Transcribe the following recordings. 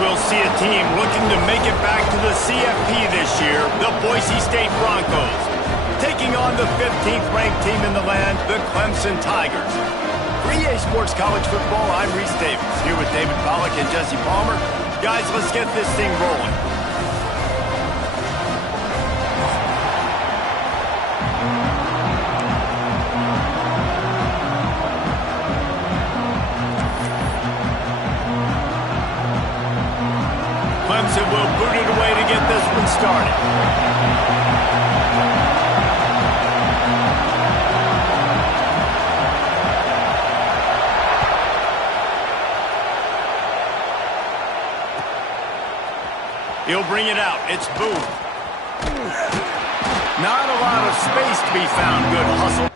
we'll see a team looking to make it back to the CFP this year, the Boise State Broncos, taking on the 15th ranked team in the land, the Clemson Tigers. For EA Sports College Football, I'm Reese Davis, here with David Pollack and Jesse Palmer. Guys, let's get this thing rolling. Clemson will boot it away to get this one started. He'll bring it out. It's Boone. Not a lot of space to be found. Good hustle.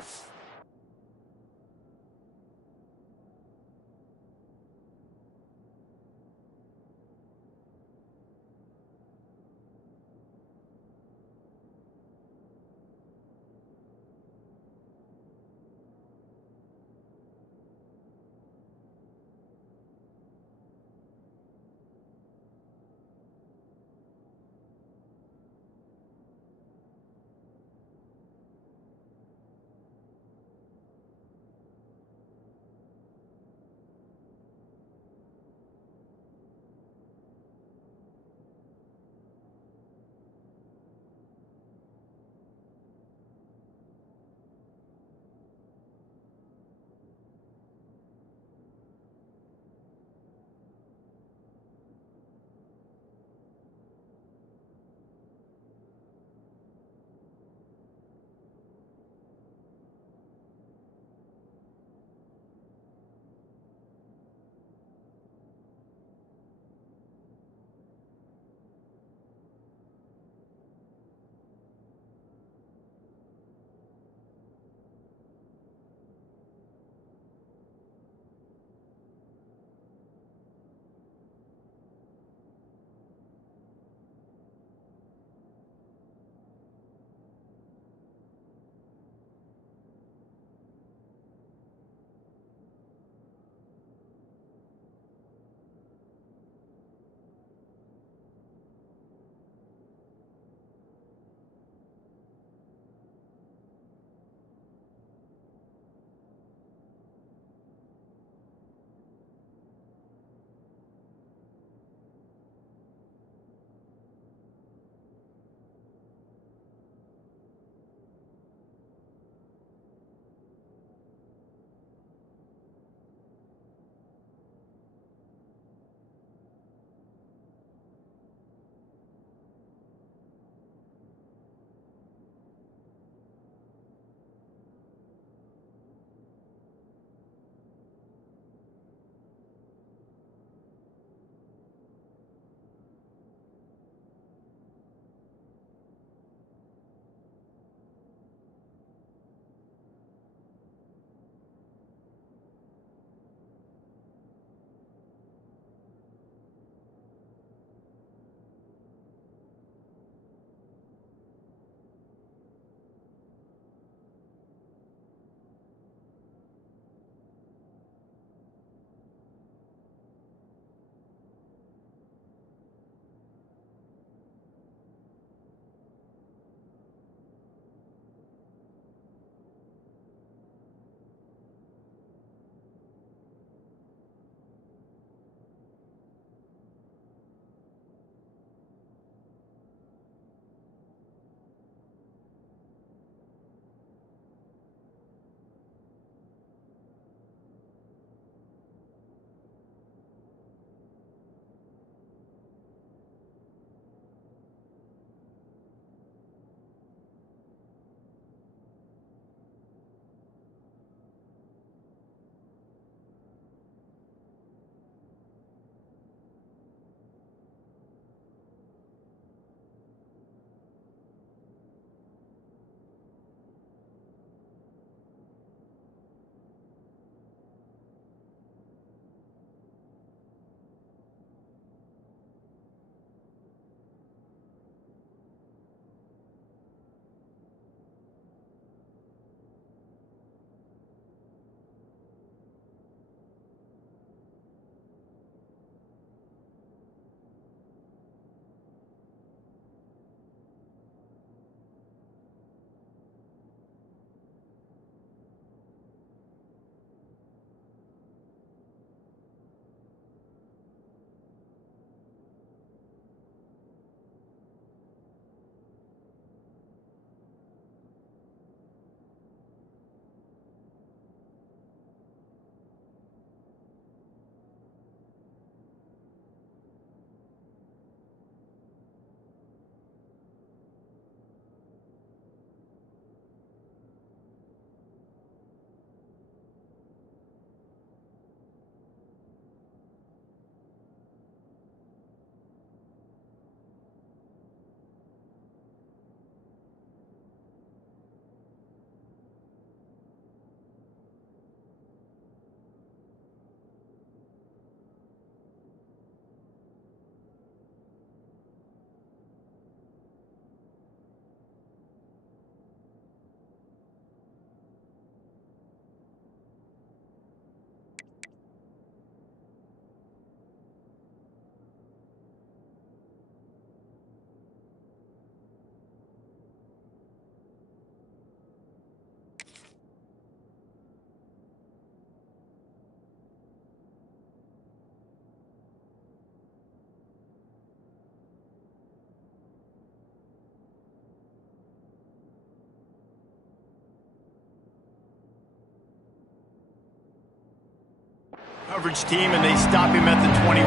Coverage team, and they stop him at the 21.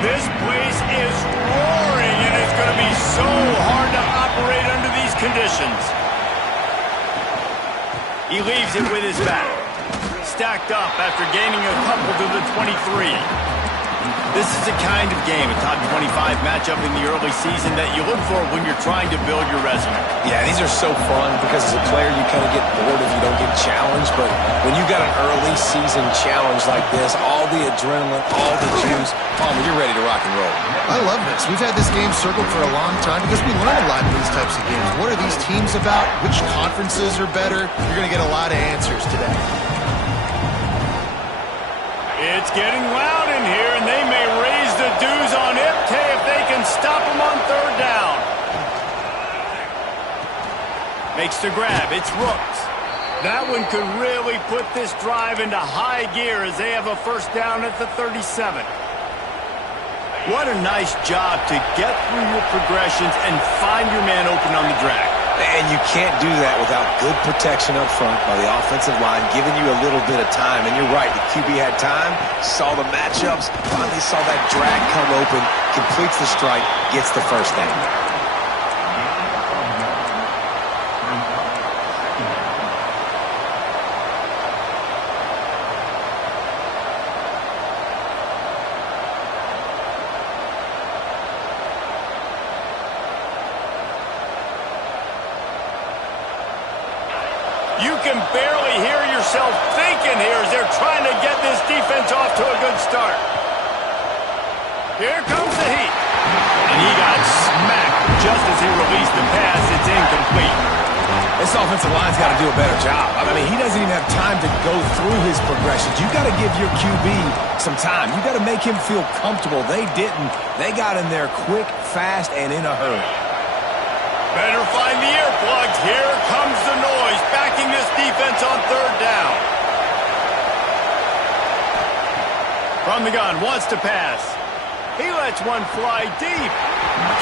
This place is roaring, and it's going to be so hard to operate under these conditions. He leaves it with his back. Stacked up after gaining a couple to the 23. This is the kind of game, a top 25 matchup in the early season that you look for when you're trying to build your resume. Yeah, these are so fun because as a player you kind of get bored if you don't get challenged, but when you got an early season challenge like this, all the adrenaline, all the juice, Palmer, you're ready to rock and roll. I love this. We've had this game circled for a long time because we learn a lot in these types of games. What are these teams about? Which conferences are better? You're going to get a lot of answers today. It's getting loud in here, and they may raise the dues on Ipte if they can stop him on third down. Makes the grab. It's Rooks. That one could really put this drive into high gear as they have a first down at the 37. What a nice job to get through your progressions and find your man open on the drag. And you can't do that without good protection up front by the offensive line, giving you a little bit of time. And you're right, the QB had time, saw the matchups, finally saw that drag come open, completes the strike, gets the first down. You can barely hear yourself thinking here as they're trying to get this defense off to a good start. Here comes the heat. And he got smacked just as he released the pass. It's incomplete. This offensive line's got to do a better job. I mean, he doesn't even have time to go through his progressions. You got to give your QB some time. You got to make him feel comfortable. They didn't. They got in there quick, fast, and in a hurry. Better find the earplugs. Here comes the noise, backing this defense on third down. From the gun, wants to pass. He lets one fly deep.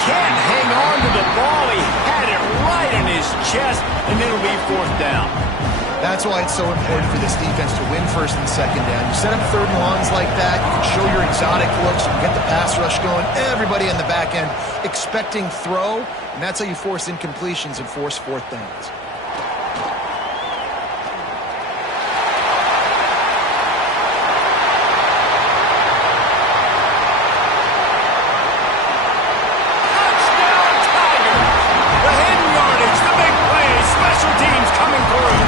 Can't hang on to the ball. He had it right in his chest, and it'll be fourth down. That's why it's so important for this defense to win first and second down. You set up third and longs like that, you can show your exotic looks, you can get the pass rush going, everybody in the back end expecting throw, and that's how you force incompletions and force fourth downs. Touchdown Tigers! The hidden yardage, the big play, special teams coming through.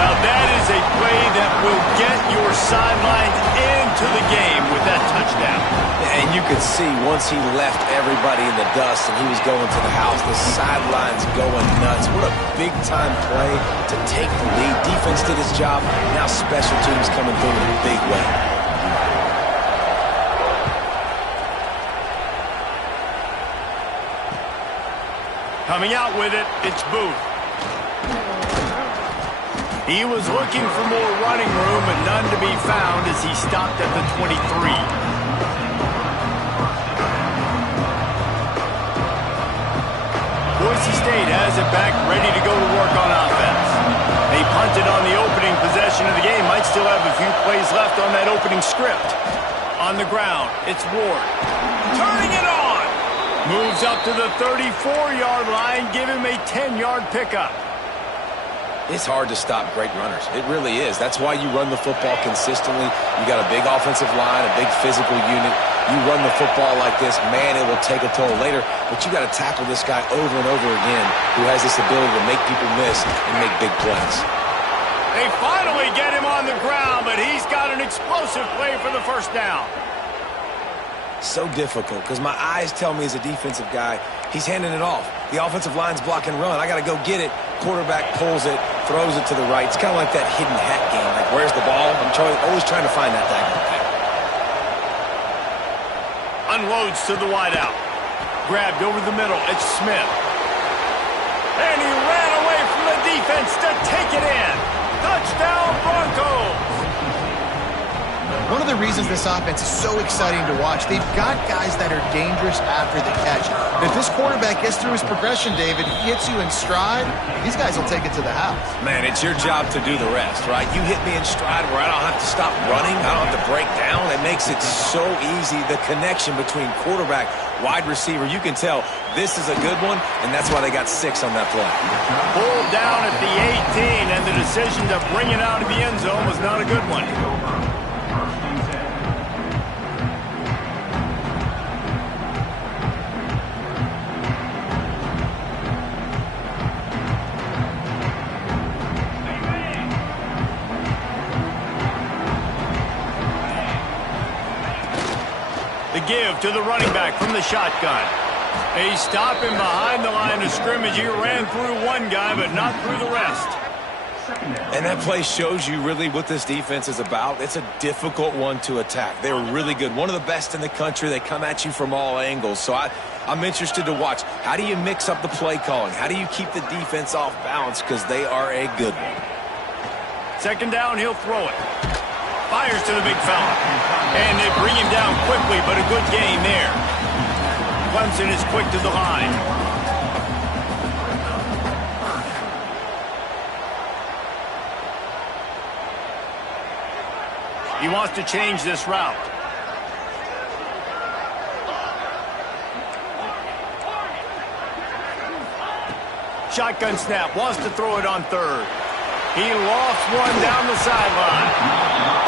Now that is a play that will get your sidelines into the game with that touchdown. And you could see once he left everybody in the dust and he was going to the house, the sidelines going nuts. What a big-time play to take the lead. Defense did his job. Now special teams coming through in a big way. Coming out with it, it's Booth. He was looking for more running room, but none to be found as he stopped at the 23. Boise State has it back, ready to go to work on offense. They punted on the opening possession of the game. Might still have a few plays left on that opening script. On the ground, it's Ward. Turning it on! Moves up to the 34-yard line, give him a 10-yard pickup. It's hard to stop great runners. It really is. That's why you run the football consistently. You got a big offensive line, a big physical unit. You run the football like this, man, it will take a toll later. But you got to tackle this guy over and over again who has this ability to make people miss and make big plays. They finally get him on the ground, but he's got an explosive play for the first down. So difficult because my eyes tell me as a defensive guy, he's handing it off. The offensive line's block and run. I got to go get it. Quarterback pulls it, throws it to the right. It's kind of like that hidden hat game. Like, where's the ball? I'm always trying to find that daggone thing. Unloads to the wideout. Grabbed over the middle. It's Smith. And he ran away from the defense to take it in. Touchdown Broncos. One of the reasons this offense is so exciting to watch, they've got guys that are dangerous after the catch. If this quarterback gets through his progression, David, he hits you in stride, these guys will take it to the house. Man, it's your job to do the rest, right? You hit me in stride where I don't have to stop running. I don't have to break down. It makes it so easy. The connection between quarterback, wide receiver, you can tell this is a good one, and that's why they got 6 on that play. Pulled down at the 18, and the decision to bring it out of the end zone was not a good one. The give to the running back from the shotgun. A stop him behind the line of scrimmage. He ran through one guy, but not through the rest. And that play shows you really what this defense is about. It's a difficult one to attack. They're really good. One of the best in the country. They come at you from all angles. So I'm interested to watch. How do you mix up the play calling? How do you keep the defense off balance? Because they are a good one. Second down, he'll throw it. Fires to the big fella. And they bring him down quickly, but a good gain there. Clemson is quick to the line. He wants to change this route. Shotgun snap, wants to throw it on third. He lost one down the sideline.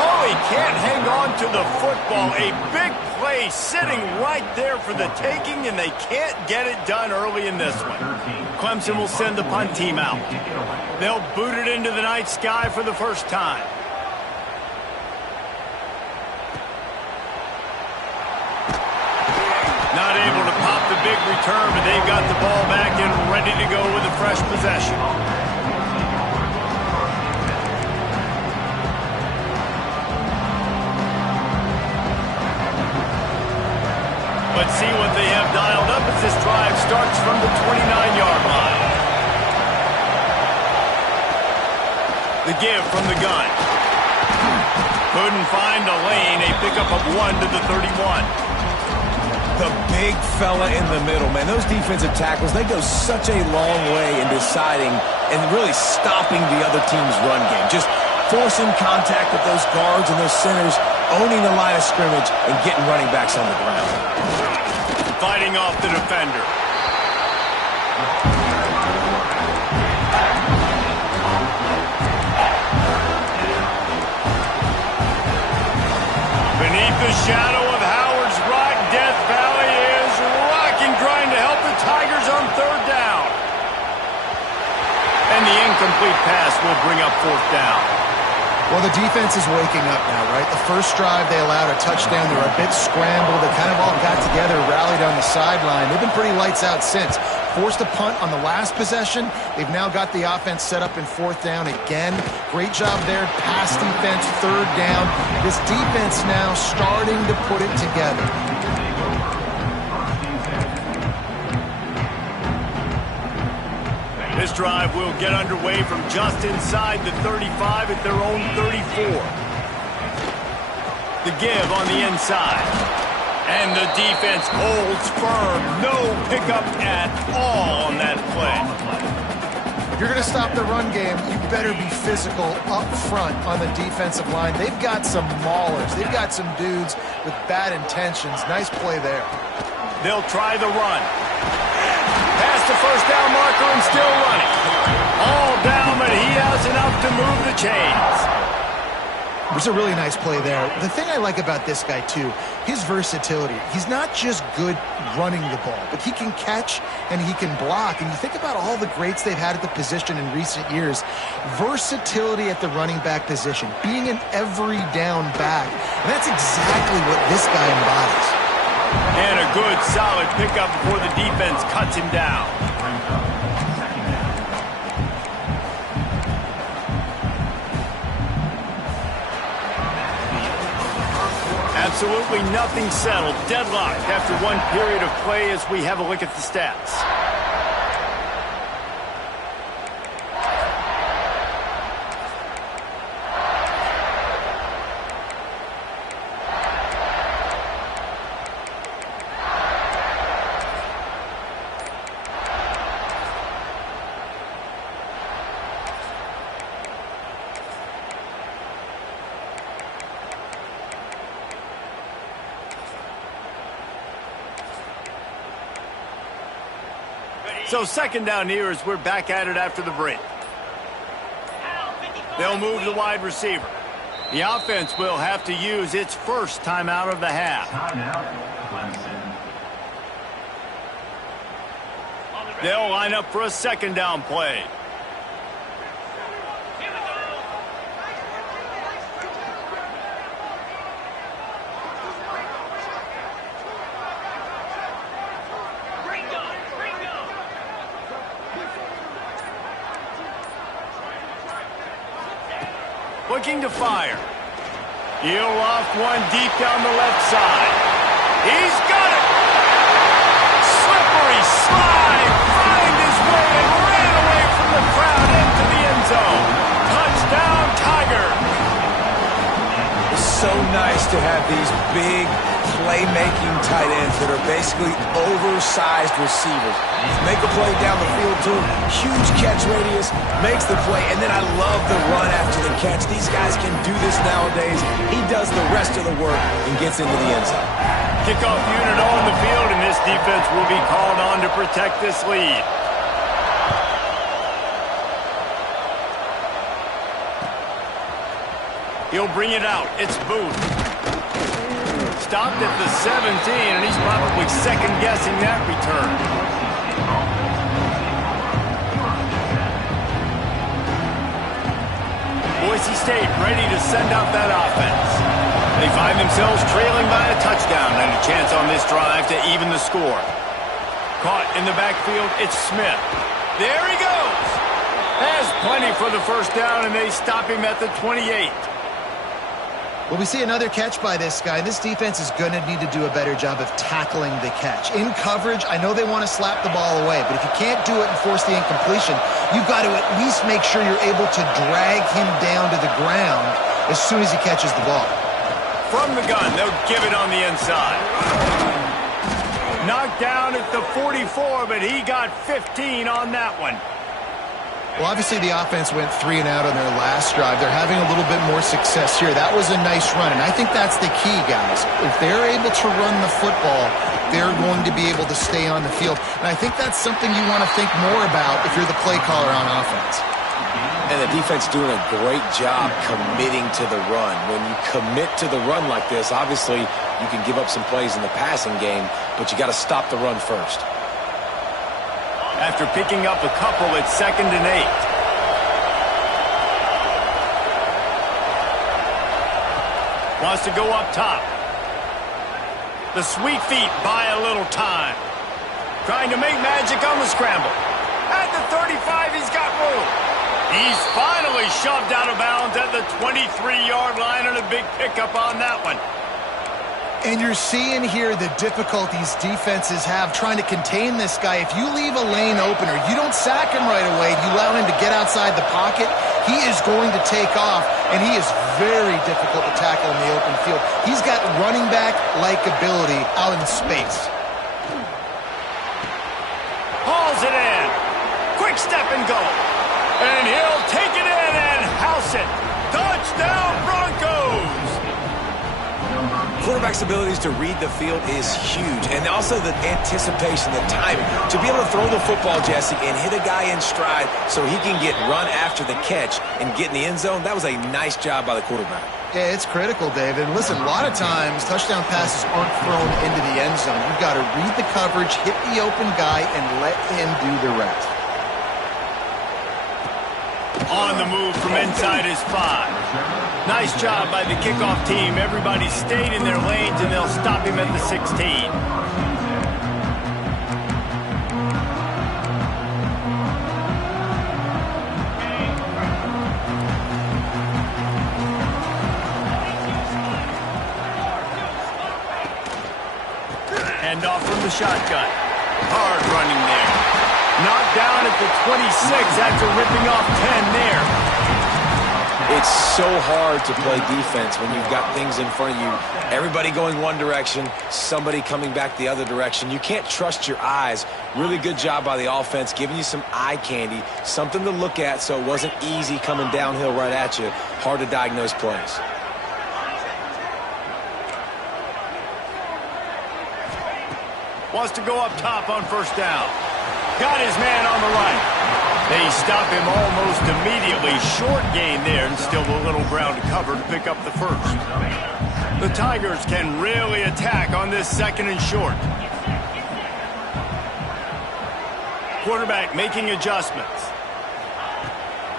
Oh, he can't hang on to the football. A big play sitting right there for the taking, and they can't get it done early in this one. Clemson will send the punt team out. They'll boot it into the night sky for the first time. Not able to pop the big return, but they've got the ball back and ready to go with a fresh possession. Let's see what they have dialed up as this drive starts from the 29-yard line. The give from the gun. Couldn't find a lane. A pickup of 1 to the 31. The big fella in the middle, man. Those defensive tackles, they go such a long way in deciding and really stopping the other team's run game. Just forcing contact with those guards and those centers, owning the line of scrimmage, and getting running backs on the ground. Fighting off the defender. Beneath the shadow of Howard's Rock, Death Valley is rocking, trying to help the Tigers on third down. And the incomplete pass will bring up fourth down. Well, the defense is waking up now, right? The first drive, they allowed a touchdown. They were a bit scrambled. They kind of all got together, rallied on the sideline. They've been pretty lights out since. Forced a punt on the last possession. They've now got the offense set up in fourth down again. Great job there. Pass defense, third down. This defense now starting to put it together. This drive will get underway from just inside the 35 at their own 34. The give on the inside. And the defense holds firm. No pickup at all on that play. If you're going to stop the run game, you better be physical up front on the defensive line. They've got some maulers. They've got some dudes with bad intentions. Nice play there. They'll try the run. Past the first down marker and still running. All down, but he has enough to move the chains. It was a really nice play there. The thing I like about this guy, too, his versatility. He's not just good running the ball, but he can catch and he can block. And you think about all the greats they've had at the position in recent years. Versatility at the running back position, being an every down back. And that's exactly what this guy embodies. And a good, solid pickup before the defense cuts him down. Absolutely nothing settled. Deadlocked after one period of play as we have a look at the stats. So second down here as we're back at it after the break. They'll move the wide receiver. The offense will have to use its first timeout of the half. They'll line up for a second down play. Looking to fire. He'll off one deep down the left side. He's got it! Slippery slide! Find his way and ran away from the crowd into the end zone. Touchdown, Tiger! It's so nice to have these big playmaking tight ends that are basically oversized receivers. Make a play down the field to him, huge catch radius, makes the play, and then I love the run after the catch. These guys can do this nowadays. He does the rest of the work and gets into the end zone. Kickoff unit on the field, and this defense will be called on to protect this lead. He'll bring it out. It's Booth. Stopped at the 17, and he's probably second-guessing that return. Boise State ready to send out that offense. They find themselves trailing by a touchdown and a chance on this drive to even the score. Caught in the backfield, it's Smith. There he goes. Has plenty for the first down, and they stop him at the 28. Well, we see another catch by this guy. This defense is going to need to do a better job of tackling the catch. In coverage, I know they want to slap the ball away, but if you can't do it and force the incompletion, you've got to at least make sure you're able to drag him down to the ground as soon as he catches the ball. From the gun, they'll give it on the inside. Knocked down at the 44, but he got 15 on that one. Well, obviously the offense went 3 and out on their last drive. They're having a little bit more success here. That was a nice run, and I think that's the key, guys. If they're able to run the football, they're going to be able to stay on the field. And I think that's something you want to think more about if you're the play caller on offense. And the defense doing a great job committing to the run. When you commit to the run like this, obviously you can give up some plays in the passing game, but you got to stop the run first. After picking up a couple, it's 2nd and 8. Wants to go up top. The sweet feet buy a little time. Trying to make magic on the scramble. At the 35, he's got room. He's finally shoved out of bounds at the 23-yard line, and a big pickup on that one. And you're seeing here the difficulties defenses have trying to contain this guy. If you leave a lane open or you don't sack him right away, you allow him to get outside the pocket, he is going to take off, and he is very difficult to tackle in the open field. He's got running back-like ability out in space. Hauls it in. Quick step and go. And he'll take it in and house it. Touchdown, Broncos! Quarterback's abilities to read the field is huge, and also the anticipation, the timing. To be able to throw the football, Jesse, and hit a guy in stride so he can get run after the catch and get in the end zone, that was a nice job by the quarterback. Yeah, it's critical, David. And listen, a lot of times touchdown passes aren't thrown into the end zone. You've got to read the coverage, hit the open guy, and let him do the rest. On the move from inside his 5. Nice job by the kickoff team. Everybody stayed in their lanes, and they'll stop him at the 16. Hand off from the shotgun. Hard running there. Knocked down at the 26 after ripping off 10 there. It's so hard to play defense when you've got things in front of you. Everybody going one direction, somebody coming back the other direction. You can't trust your eyes. Really good job by the offense, giving you some eye candy, something to look at so it wasn't easy coming downhill right at you. Hard to diagnose plays. Wants to go up top on first down. Got his man on the right. They stop him almost immediately. Short gain there, and still a little ground to cover to pick up the first. The Tigers can really attack on this 2nd and short. Quarterback making adjustments.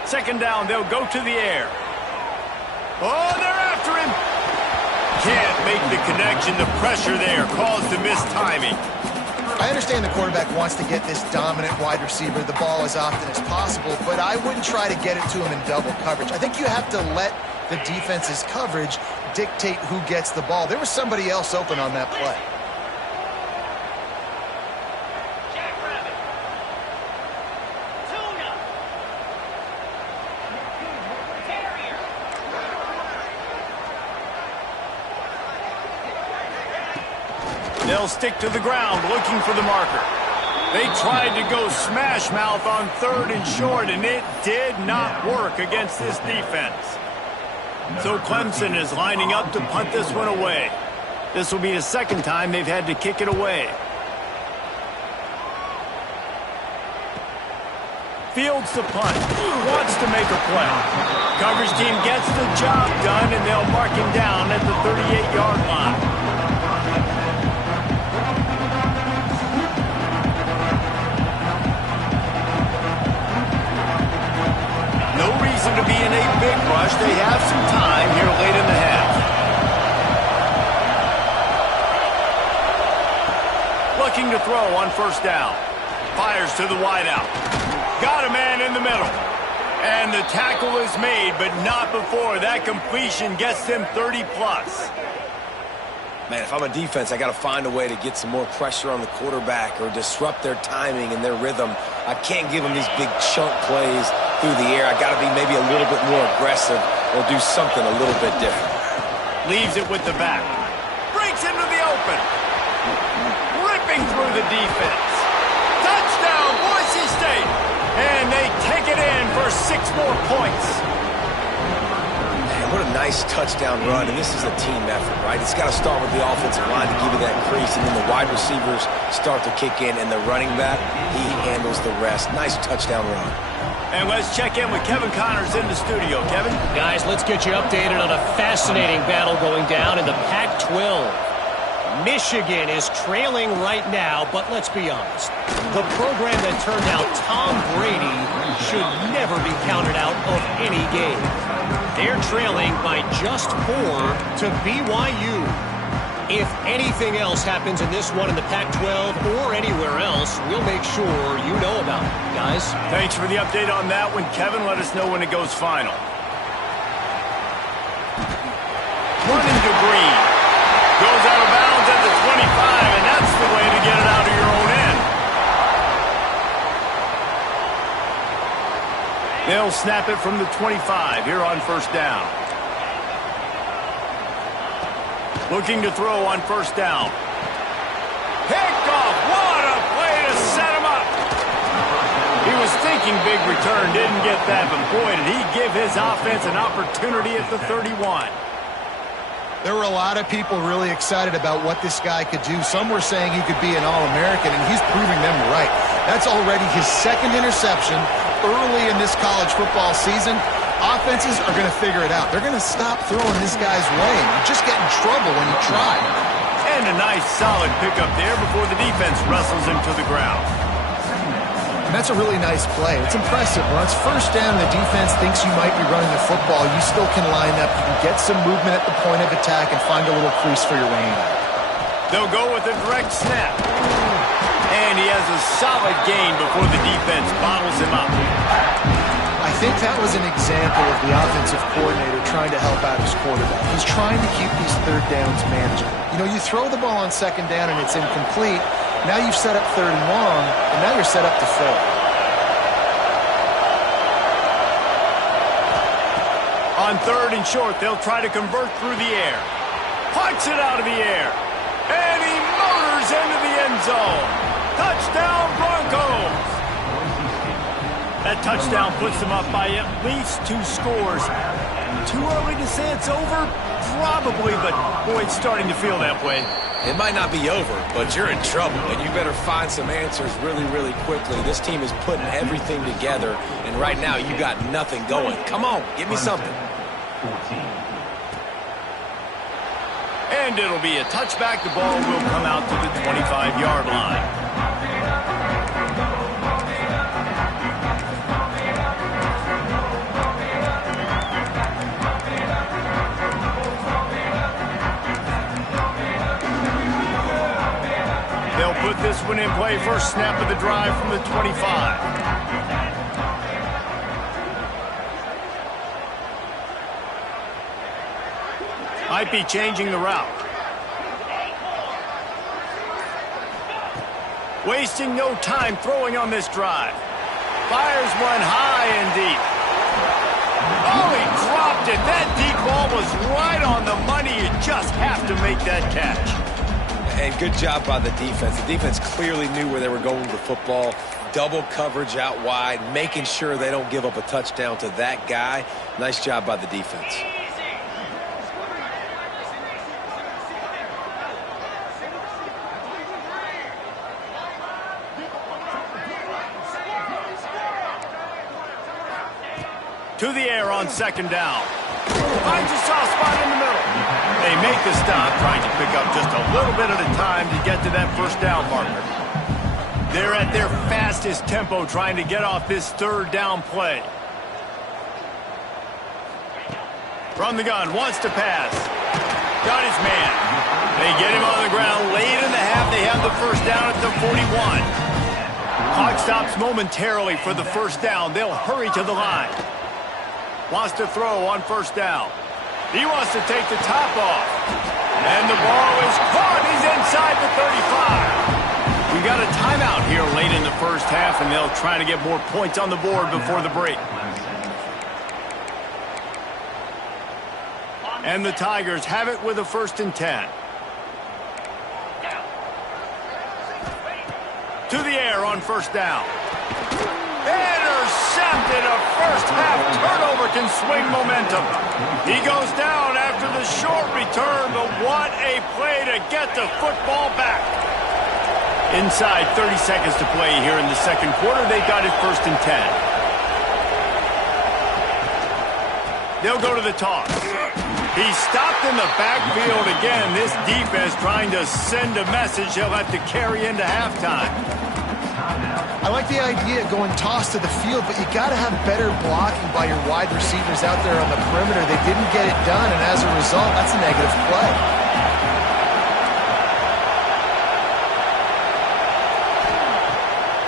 2nd down, they'll go to the air. Oh, they're after him. Can't make the connection. The pressure there caused the missed timing. I understand the quarterback wants to get this dominant wide receiver the ball as often as possible, but I wouldn't try to get it to him in double coverage. I think you have to let the defense's coverage dictate who gets the ball. There was somebody else open on that play. They'll stick to the ground looking for the marker. They tried to go smash mouth on 3rd and short, and it did not work against this defense. So Clemson is lining up to punt this one away. This will be the 2nd time they've had to kick it away. Fields the punt. Wants to make a play. Coverage team gets the job done, and they'll mark him down at the 38-yard line. To be in a big rush. They have some time here late in the half. Looking to throw on 1st down. Fires to the wideout. Got a man in the middle. And the tackle is made, but not before that completion gets them 30-plus. Man, if I'm a defense, I got to find a way to get some more pressure on the quarterback or disrupt their timing and their rhythm. I can't give them these big chunk plays through the air. I got to be maybe a little bit more aggressive or do something a little bit different. Leaves it with the back. Breaks into the open. Ripping through the defense. Touchdown, Boise State. And they take it in for 6 more points. What a nice touchdown run, and this is a team effort, right? It's got to start with the offensive line to give you that crease, and then the wide receivers start to kick in, and the running back, he handles the rest. Nice touchdown run. And let's check in with Kevin Connors in the studio. Kevin? Guys, let's get you updated on a fascinating battle going down in the Pac-12. Michigan is trailing right now, but let's be honest. The program that turned out Tom Brady should never be counted out of any game. They're trailing by just 4 to BYU. If anything else happens in this one in the Pac-12 or anywhere else, we'll make sure you know about it, guys. Thanks for the update on that one, Kevin. Let us know when it goes final. Running to Green. Goes out of bounds at the 25, and that's the way to get it out of your own end. They'll snap it from the 25 here on 1st down. Looking to throw on 1st down. Picked off. What a play to set him up. He was thinking big return, didn't get that, but boy, did he give his offense an opportunity at the 31. There were a lot of people really excited about what this guy could do. Some were saying he could be an All-American, and he's proving them right. That's already his 2nd interception early in this college football season. Offenses are going to figure it out. They're going to stop throwing this guy's way. You just get in trouble when you try. And a nice, solid pickup there before the defense wrestles him to the ground. And that's a really nice play. It's impressive. When it's 1st down, the defense thinks you might be running the football. You still can line up. You can get some movement at the point of attack and find a little crease for your running back. They'll go with a direct snap. And he has a solid gain before the defense bottles him up. I think that was an example of the offensive coordinator trying to help out his quarterback. He's trying to keep these 3rd downs manageable. You know, you throw the ball on 2nd down and it's incomplete. Now you've set up 3rd and long, and now you're set up to fail. On 3rd and short, they'll try to convert through the air. Punts it out of the air. And he motors into the end zone. Touchdown, Broncos. That touchdown puts them up by at least 2 scores. Too early to say it's over? Probably, but boy, it's starting to feel that way. It might not be over, but you're in trouble, and you better find some answers really, really quickly. This team is putting everything together, and right now you got nothing going. Come on, give me something. And it'll be a touchback. The ball will come out to the 25-yard line. They'll put this one in play. First snap of the drive from the 25. Might be changing the route. Wasting no time throwing on this drive. Fires one high and deep. Oh, he dropped it. That deep ball was right on the money. You just have to make that catch. And good job by the defense. The defense clearly knew where they were going with the football. Double coverage out wide, making sure they don't give up a touchdown to that guy. Nice job by the defense. To the air on second down. Finds a soft spot in the middle. They make the stop, trying to pick up just a little bit at a time to get to that first down marker. They're at their fastest tempo trying to get off this third down play. From the gun, wants to pass. Got his man. They get him on the ground. Late in the half, they have the first down at the 41. Clock stops momentarily for the first down. They'll hurry to the line. Wants to throw on first down. He wants to take the top off. And the ball is caught. He's inside the 35. We got a timeout here late in the first half, and they'll try to get more points on the board before the break. And the Tigers have it with a 1st and 10. To the air on first down. Intercepted. A first half turnover can swing momentum. He goes down after the short return, but what a play to get the football back. Inside 30 seconds to play here in the second quarter. They've got it 1st and 10. They'll go to the toss. He's stopped in the backfield again. This defense trying to send a message he'll have to carry into halftime. I like the idea of going toss to the field, but you got to have better blocking by your wide receivers out there on the perimeter. They didn't get it done, and as a result, that's a negative play.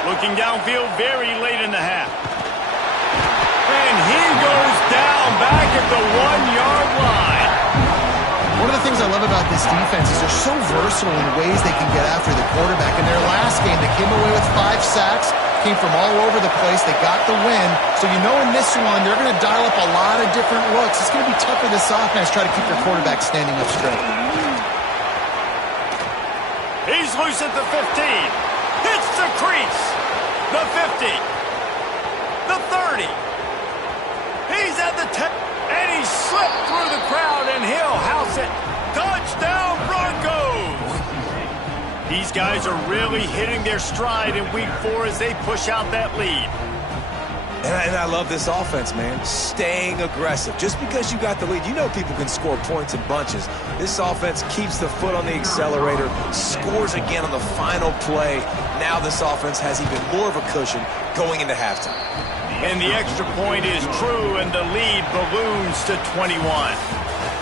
Looking downfield very late in the half. And he goes down back at the 1-yard line. One of the things I love about this defense is they're so versatile in ways they can get after the quarterback. In their last game, they came away with 5 sacks, came from all over the place. They got the win. So you know in this one, they're going to dial up a lot of different looks. It's going to be tough for this offense to try to keep their quarterback standing up straight. He's loose at the 15. Hits the crease. The 50. The 30. He's at the 10. And he slipped through the crowd, and he'll house it. Touchdown, Broncos! These guys are really hitting their stride in Week 4 as they push out that lead. And I love this offense, man. Staying aggressive. Just because you got the lead, you know people can score points in bunches. This offense keeps the foot on the accelerator, scores again on the final play. Now this offense has even more of a cushion going into halftime. And the extra point is true, and the lead balloons to 21.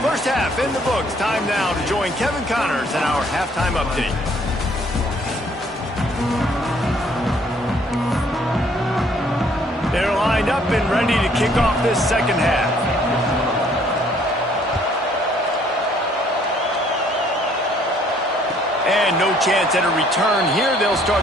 First half in the books. Time now to join Kevin Connors in our halftime update. They're lined up and ready to kick off this second half. And no chance at a return here. They'll start